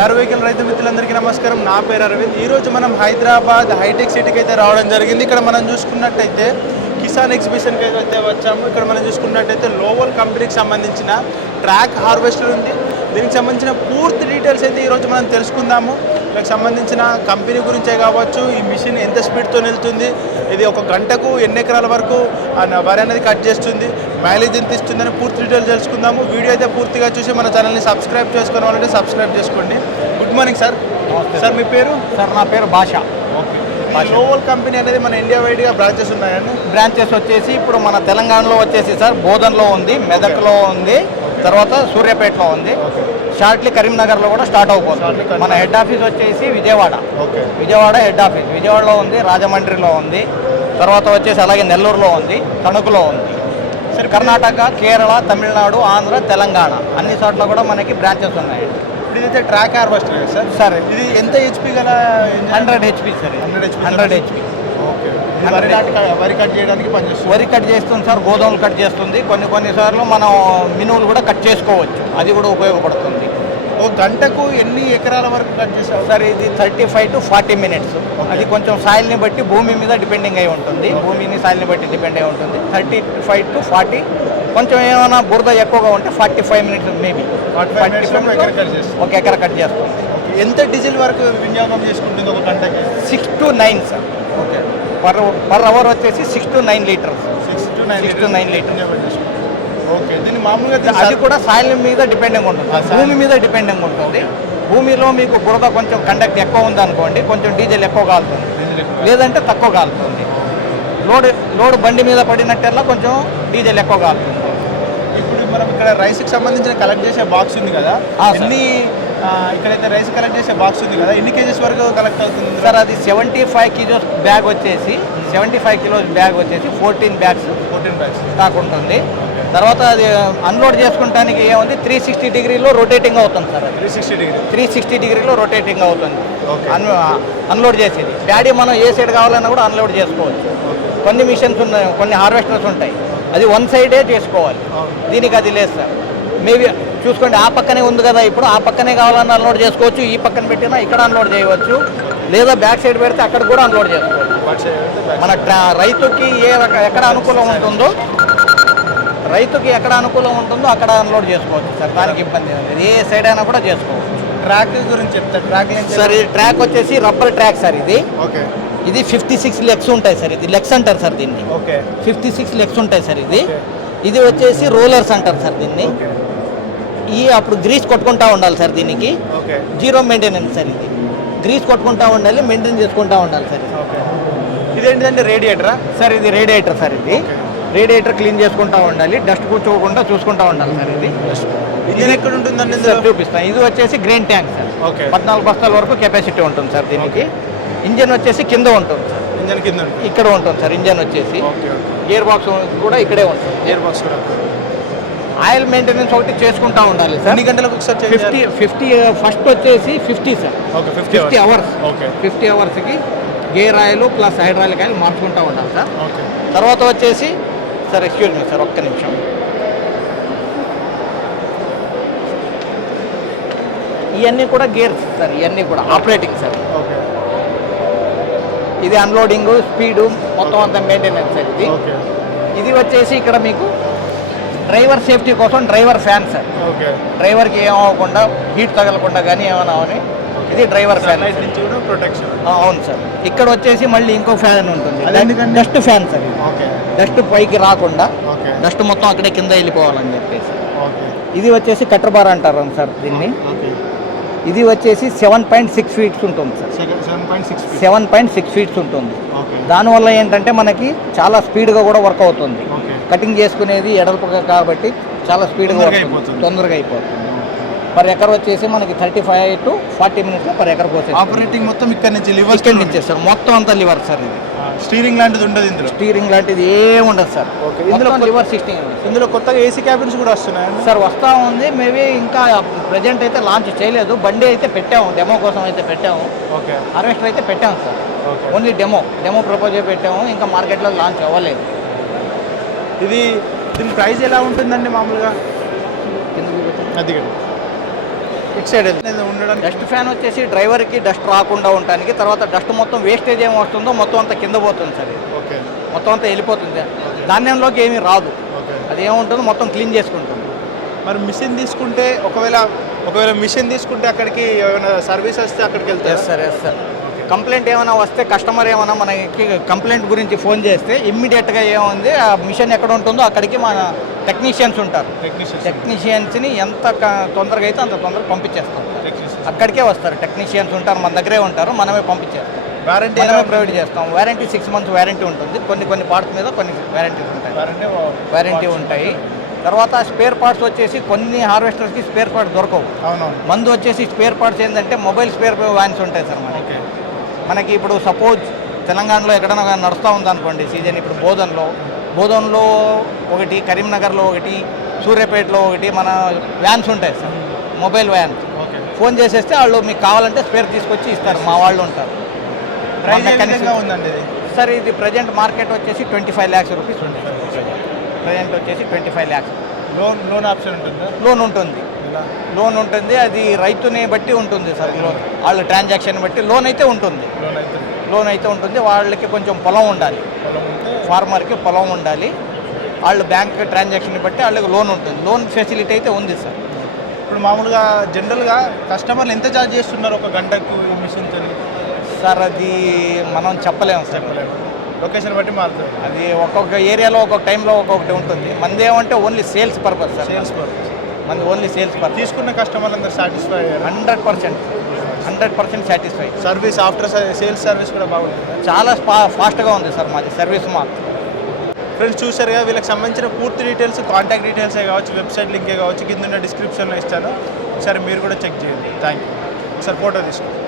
Car రైతు మిత్రులందరికీ నమస్కారం. నా పేరు అరవింద్. ఈ రోజు మనం హైదరాబాద్ హైటెక్ సిటీకి అయితే రావడం జరిగింది. ఇక్కడ మనం చూసుకున్నట్టయితే కిసాన్ ఎగ్జిబిషన్కి అయితే వచ్చాము. ఇక్కడ మనం చూసుకున్నట్టయితే లోవల్ కంపెనీకి సంబంధించిన ట్రాక్ హార్వెస్టర్ ఉంది. దీనికి సంబంధించిన పూర్తి డీటెయిల్స్ అయితే ఈరోజు మనం తెలుసుకుందాము. దీనికి సంబంధించిన కంపెనీ గురించే కావచ్చు ఈ మిషన్ ఎంత స్పీడ్తో వెళ్తుంది ఇది ఒక గంటకు ఎన్ని ఎకరాల వరకు వరి అనేది కట్ చేస్తుంది మైలేజ్ ఎంత ఇస్తుందని పూర్తి డీటెయిల్స్ తెలుసుకుందాము. వీడియో అయితే పూర్తిగా చూసి మన ఛానల్ని సబ్స్క్రైబ్ చేసుకున్న వాళ్ళంటే సబ్స్క్రైబ్ చేసుకోండి. Good morning sir. సార్ మీ పేరు? సార్ నా పేరు భాష. లోవల్ కంపెనీ అనేది మన ఇండియా వైడ్గా బ్రాంచెస్ ఉన్నాయండి? బ్రాంచెస్ వచ్చేసి ఇప్పుడు మన తెలంగాణలో వచ్చేసి సార్ బోధన్లో ఉంది మెదక్లో ఉంది తర్వాత సూర్యాపేటలో ఉంది. షార్ట్లీ కరీంనగర్లో కూడా స్టార్ట్ కరీంనగర్. మన హెడ్ ఆఫీస్ వచ్చేసి Vijayawada. Okay. Vijayawada head office. విజయవాడలో ఉంది రాజమండ్రిలో ఉంది. తర్వాత వచ్చేసి అలాగే నెల్లూరులో ఉంది తణుకులో ఉంది. సరే. కర్ణాటక కేరళ తమిళనాడు ఆంధ్ర తెలంగాణ అన్ని చోట్ల కూడా మనకి బ్రాంచెస్ ఉన్నాయి. ఇదైతే ట్రాక్ హార్వెస్టర్ సార్? సార్. ఇది ఎంత హెచ్పి గల hundred HP sir. 100 HP. Hundred HP వరి కట్ చేయడానికి పనిచేస్తుంది. వరి కట్ చేస్తుంది సార్ గోధుమలు కట్ చేస్తుంది. కొన్ని కొన్నిసార్లు మనం మినువులు కూడా కట్ చేసుకోవచ్చు. అది కూడా ఉపయోగపడుతుంది. ఒక గంటకు ఎన్ని ఎకరాల వరకు కట్ చేస్తారు సార్ ఇది thirty five to forty minutes అది కొంచెం సాయిల్ని బట్టి భూమి మీద డిపెండింగ్ అయి ఉంటుంది. భూమిని సాయిల్ని బట్టి డిపెండ్ అయి ఉంటుంది. థర్టీ ఫైవ్ టు ఫార్టీ కొంచెం ఏమైనా బురద ఎక్కువగా ఉంటే forty five minutes maybe 45 minutes లో ఒక ఎకర కట్ చేస్తుంది. ఒక ఎకర కట్ చేస్తుంది. ఎంత డీజిల్ వరకు వినియోగం చేసుకుంటుంది ఒక గంటకి? Six to nine sir okay. Per per hour వచ్చేసి six to nine litres six to nine Six to nine liters. Okay దీన్ని మామూలుగా అది కూడా సాయిల్ మీద డిపెండింగ్ ఉంటుంది. భూమి మీద డిపెండింగ్ ఉంటుంది. భూమిలో మీకు బురద కొంచెం కండక్ట్ ఎక్కువ ఉందనుకోండి కొంచెం డీజిల్ ఎక్కువ కాలుతుంది. లేదంటే తక్కువ కాలుతుంది. లోడ్ లోడ్ బండి మీద పడినట్టల్లా కొంచెం డీజిల్ ఎక్కువ కాలుతుంది. ఇప్పుడు మనం ఇక్కడ రైస్కి సంబంధించిన కలెక్ట్ చేసే బాక్స్ ఉంది కదా. ఆ, ఇక్కడైతే రైస్ కలెక్ట్ చేసే బాక్స్ ఉంది కదా. ఎన్ని కేజీస్ వరకు కలెక్ట్ అవుతుంది? సార్ అది సెవెంటీ ఫైవ్ కిలోస్ బ్యాగ్ వచ్చేసి సెవెంటీ ఫైవ్ కిలోస్ బ్యాగ్ వచ్చేసి fourteen bags fourteen bags stock ఉంటుంది. తర్వాత అది అన్లోడ్ చేసుకుంటానికి ఏముంది? త్రీ సిక్స్టీ డిగ్రీలో రొటేటింగ్ అవుతుంది sir three sixty degree. Three sixty డిగ్రీలో రొటేటింగ్ అవుతుంది. అన్లోడ్ చేసేది. డాడీ మనం ఏ సైడ్ కావాలన్నా కూడా అన్లోడ్ చేసుకోవచ్చు. కొన్ని మిషన్స్ ఉన్నాయి కొన్ని హార్వెస్టర్స్ ఉంటాయి. అది వన్ సైడే చేసుకోవాలి. దీనికి అది లేదు సార్. మేబీ చూసుకోండి ఆ పక్కనే ఉంది కదా ఇప్పుడు ఆ పక్కనే కావాలన్నా అన్లోడ్ చేసుకోవచ్చు ఈ పక్కన పెట్టినా ఇక్కడ అన్లోడ్ చేయవచ్చు లేదా బ్యాక్ సైడ్ పెడితే అక్కడ కూడా అన్లోడ్ చేసుకోవచ్చు. మన ట్రా- రైతుకి ఏ రక- ఎక్కడ అనుకూలం ఉంటుందో రైతుకి ఎక్కడ అనుకూలం ఉంటుందో అక్కడ అన్లోడ్ చేసుకోవచ్చు సార్ దానికి ఇబ్బంది లేదు. ఏ సైడ్ అయినా కూడా చేసుకోవచ్చు. ట్రాక్ గురించి చెప్తా ట్రాక్ సార్ ఇది ట్రాక్ వచ్చేసి రబ్బర్ ట్రాక్ సార్ ఇది. ఓకే. ఇది ఫిఫ్టీ సిక్స్ లెగ్స్ ఉంటాయి సార్ ఇది లెగ్స్ అంటారు సార్ దీన్ని. ఓకే. ఫిఫ్టీ సిక్స్ లెగ్స్ ఉంటాయి సార్ ఇది. ఇది వచ్చేసి రోలర్స్ అంటారు సార్ దీన్ని. ఈ అప్పుడు గ్రీస్ కొట్టుకుంటా ఉండాలి సార్ దీనికి. జీరో మెయింటెనెన్స్ సార్ ఇది. గ్రీస్ కొట్టుకుంటా ఉండాలి మెయింటైన్ చేసుకుంటా ఉండాలి సార్ ఇది. ఓకే. ఇదేంటిదంటే రేడియేటరా? సార్ ఇది రేడియేటర్ సార్ ఇది. రేడియేటర్ క్లీన్ చేసుకుంటా ఉండాలి డస్ట్ కూర్చోకుండా చూసుకుంటా ఉండాలి సార్ ఇది. ఇంజిన్ ఎక్కడ ఉంటుందండి సార్? చూపిస్తాను. ఇది వచ్చేసి గ్రీన్ ట్యాంక్ సార్. ఓకే. పద్నాలుగు బస్తాల వరకు కెపాసిటీ ఉంటుంది సార్ దీనికి. ఇంజన్ వచ్చేసి కింద ఉంటుంది సార్. ఇంజన్ కింద ఇక్కడ ఉంటుంది సార్ ఇంజన్ వచ్చేసి. గేర్ బాక్స్ కూడా ఇక్కడే ఉంటుంది. గేర్ బాక్స్ కూడా ఆయిల్ మెయింటెనెన్స్ ఒకటి చేసుకుంటా ఉండాలి సార్. ఎన్ని గంటలకు ఒకసారి ఫిఫ్టీ ఫిఫ్టీ ఫస్ట్ వచ్చేసి fifty sir. Okay fifty fifty hours. Okay. Fifty అవర్స్కి gear oil plus hydraulic oil మార్చుకుంటా ఉండాలి సార్. ఓకే. తర్వాత వచ్చేసి సార్ ఎక్స్క్యూజ్ మీ సార్ ఒక్క నిమిషం. ఇవన్నీ కూడా గేర్స్ సార్ ఇవన్నీ కూడా ఆపరేటింగ్ సార్. ఓకే. ఇది అన్లోడింగ్ స్పీడు మొత్తం అంతా మెయింటెనెన్స్ ఇది. ఇది వచ్చేసి ఇక్కడ మీకు డ్రైవర్ సేఫ్టీ కోసం డ్రైవర్ ఫ్యాన్ సార్. డ్రైవర్కి ఏం అవ్వకుండా హీట్ తగలకుండా కానీ ఏమైనా అవని ఇది డ్రైవర్ ఫ్యాన్ అవును సార్. ఇక్కడ వచ్చేసి మళ్ళీ ఇంకో ఫ్యాన్ ఉంటుంది? డస్ట్ ఫ్యాన్ సార్ డస్ట్ పైకి రాకుండా డస్ట్ మొత్తం అక్కడే కింద వెళ్ళిపోవాలని చెప్పేసి. ఇది వచ్చేసి కట్టర్ బార్ అంటారు సార్ దీన్ని. ఇది వచ్చేసి సెవెన్ పాయింట్ సిక్స్ ఫీట్స్ ఉంటుంది sir. Seven point six seven point six feets ఉంటుంది. దానివల్ల ఏంటంటే మనకి చాలా స్పీడ్గా కూడా వర్క్ అవుతుంది. కటింగ్ చేసుకునేది ఎడల్పుగా కాబట్టి చాలా స్పీడ్గా తొందరగా వర్క్ అయిపోతుంది. తొందరగా అయిపోతుంది. పర్ ఎకర్ వచ్చేసి మనకి thirty five to forty minutes per acre వచ్చేసి ఆపరేటింగ్ మొత్తం ఇక్కడ నుంచి లివర్ ఇక్కడి నుంచే సార్. మొత్తం అంతా లివర్ సార్ ఇది. స్టీరింగ్ లాంటిది ఉండదు ఇందులో. స్టీరింగ్ లాంటిది ఏం ఉండదు సార్. ఓకే. ఇందులో లివర్ సిస్టింగ్ ఇందులో కొత్తగా ఏసీ క్యాబిన్స్ కూడా వస్తున్నాయండి సార్ వస్తూ ఉంది. మేబీ ఇంకా ప్రజెంట్ అయితే లాంచ్ చేయలేదు. బండి అయితే పెట్టాము. డెమో కోసం అయితే పెట్టాము. ఓకే. హార్వెస్టర్ అయితే పెట్టాము sir. Only demo. Demo proposal పెట్టాము. ఇంకా మార్కెట్లో లాంచ్ అవ్వలేదు. ఇది దీని ప్రైస్ ఎలా ఉంటుందండి మామూలుగా. అది ఇటు సైడ్ వెళ్తుంది ఉండడానికి డస్ట్ ఫ్యాన్ వచ్చేసి డ్రైవర్కి డస్ట్ రాకుండా ఉండడానికి తర్వాత డస్ట్ మొత్తం వేస్టేజ్ ఏమి వస్తుందో మొత్తం అంతా కింద పోతుంది సార్ ఇది. ఓకే. మొత్తం అంతా వెళ్ళిపోతుంది. ధాన్యంలోకి ఏమీ రాదు. ఓకే. అది ఏముంటుందో మొత్తం క్లీన్ చేసుకుంటుంది మరి మిషన్ తీసుకుంటే ఒకవేళ ఒకవేళ మిషన్ తీసుకుంటే అక్కడికి ఏమైనా సర్వీస్ వస్తే అక్కడికి వెళ్తారు? Yes sir yes sir complaint ఏమైనా వస్తే కస్టమర్ ఏమైనా మనకి కంప్లైంట్ గురించి ఫోన్ చేస్తే ఇమ్మీడియట్గా ఏముంది ఆ మిషన్ ఎక్కడ ఉంటుందో అక్కడికి మన టెక్నీషియన్స్ ఉంటారు. టెక్నీషియన్ టెక్నీషియన్స్ని ఎంత తొందరగా అయితే అంత తొందరగా పంపించేస్తాం అక్కడికే వస్తారు. టెక్నీషియన్స్ ఉంటారు మన దగ్గరే ఉంటారు మనమే పంపించేస్తాం. వారంటీ మనమే ప్రొవైడ్ చేస్తాం. వారంటీ సిక్స్ మంత్స్ వారంటీ ఉంటుంది. కొన్ని కొన్ని పార్ట్స్ మీద కొన్ని వారంటీస్ ఉంటాయి. వారంటీ ఉంటాయి. తర్వాత స్పేర్ పార్ట్స్ వచ్చేసి కొన్ని హార్వెస్టర్స్కి స్పేర్ పార్ట్స్ దొరకవు. మందు వచ్చేసి స్పేర్ పార్ట్స్ ఏంటంటే మొబైల్ స్పేర్ వ్యాన్స్ ఉంటాయి సార్ మనకి. మనకి ఇప్పుడు సపోజ్ తెలంగాణలో ఎక్కడైనా నడుస్తూ ఉందనుకోండి సీజన్ ఇప్పుడు బోధన్లో. బోధన్లో ఒకటి కరీంనగర్లో ఒకటి సూర్యాపేటలో ఒకటి మన వ్యాన్స్ ఉంటాయి sir. Mobile vans okay. Phone చేసేస్తే వాళ్ళు మీకు కావాలంటే స్పేర్ తీసుకొచ్చి ఇస్తారు. మా వాళ్ళు ఉంటారు. సార్ ఇది ప్రజెంట్ మార్కెట్ వచ్చేసి ట్వంటీ ఫైవ్ ల్యాక్స్ రూపీస్ ఉంది ప్రజెంట్ వచ్చేసి twenty five lakhs. Loan loan option ఉంటుందా? లోన్ ఉంటుంది. లోన్ ఉంటుంది. అది రైతుని బట్టి ఉంటుంది సార్ లోన్. వాళ్ళ ట్రాన్సాక్షన్ బట్టి లోన్ అయితే ఉంటుంది. లోన్ అయితే ఉంటుంది. వాళ్ళకి కొంచెం పొలం ఉండాలి. ఫార్మర్కి పొలం ఉండాలి. వాళ్ళు బ్యాంక్ ట్రాన్సాక్షన్ బట్టి వాళ్ళకి లోన్ ఉంటుంది. లోన్ ఫెసిలిటీ అయితే ఉంది సార్. ఇప్పుడు మామూలుగా జనరల్గా కస్టమర్లు ఎంత ఛార్జ్ చేస్తున్నారు ఒక గంటకు మిషన్తో సార్ అది మనం చెప్పలేము సార్. లొకేషన్ బట్టి మారుతుంది. అది ఒక్కొక్క ఏరియాలో ఒక్కొక్క టైంలో ఒక్కొక్కటి ఉంటుంది. మంది ఏమంటే only sales purpose sir. Sales purpose. మంది ఓన్లీ సేల్స్ పర్పస్. తీసుకున్న కస్టమర్లు అందరూ satisfy hundred percent. Hundred percent satisfy. Service after sales service కూడా బాగుంటుంది. చాలా ఫా ఫాస్ట్గా ఉంది సార్ మాది సర్వీస్ మాల్. ఫ్రెండ్స్ చూసారుగా వీళ్ళకి సంబంధించిన పూర్తి డీటెయిల్స్ కాంటాక్ట్ డీటెయిల్సే కావచ్చు వెబ్సైట్ లింకే కావచ్చు కింద డిస్క్రిప్షన్లో ఇస్తాను. ఒకసారి మీరు కూడా చెక్ చేయండి. థ్యాంక్ యూ ఒకసారి ఫోటో తీసుకోండి.